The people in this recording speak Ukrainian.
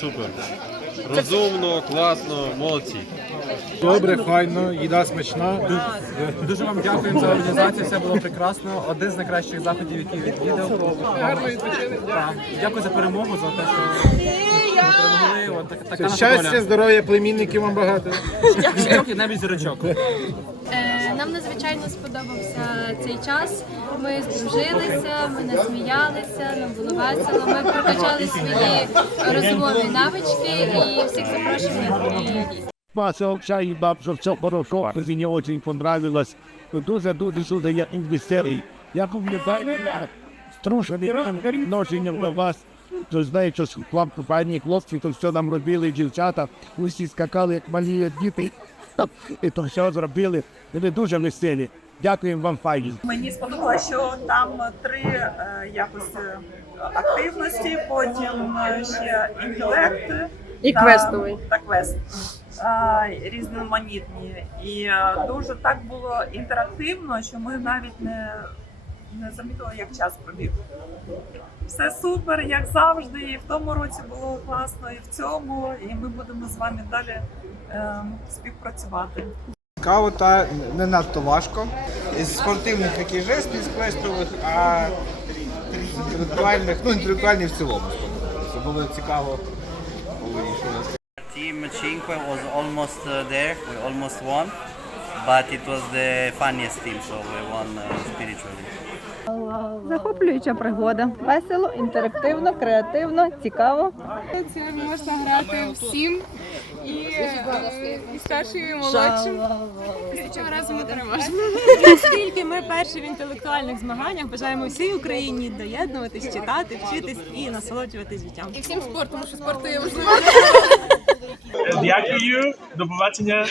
супер. Розумно, класно, молодці. Добре, файно, їда смачна. Дуже вам дякуємо за організацію, все було прекрасно. Один з найкращих заходів, який відвідав. Дякую за перемогу, за те, що ми перемогли. От така, така наша Щастя, доля. здоров'я, племінників вам багато. Зірок і навіть зірочок. Е, Нам надзвичайно сподобався цей час. Ми здружилися, ми насміялися, нам було весело. Ми прокачали свої розумові навички і всіх запрошуємо дійсно. Масов чай все хорошо, мені очень понравилось. Дуже дуже дуже я веселий. Я пам'ятаю, струшений ношення до вас. То знаєте, що вам пані хлопці, то все нам робили дівчата. Усі скакали, як малі діти. І то все зробили. Ви дуже веселі. Дякуємо вам, файні. Мені сподобалося, що там три е, якось е, активності, потім е, ще інтелект І та- квестовий. та квест. Різноманітні. І е, дуже так було інтерактивно, що ми навіть не, не замітили, як час пробіг. Все супер, як завжди. І в тому році було класно, і в цьому. І ми будемо з вами далі е, співпрацювати. Цікаво та не надто важко. Із спортивних таких жестів, з квестових, а інтелектуальних, ну інтелектуальні в цілому сподобалося. Було цікаво вирішувати. Team Cinque was almost uh, there. We almost won, but it was the funniest team, so we won uh, spiritually. Захоплююча пригода. Весело, інтерактивно, креативно, цікаво. Це можна грати всім і, е, і старшим, і молодшим. Цього разу ми переможемо. Оскільки ми перші в інтелектуальних змаганнях, бажаємо всій Україні доєднуватись, читати, вчитись і насолоджуватись життям. І всім спортом, тому що спорту є важливо. Дякую, до побачення.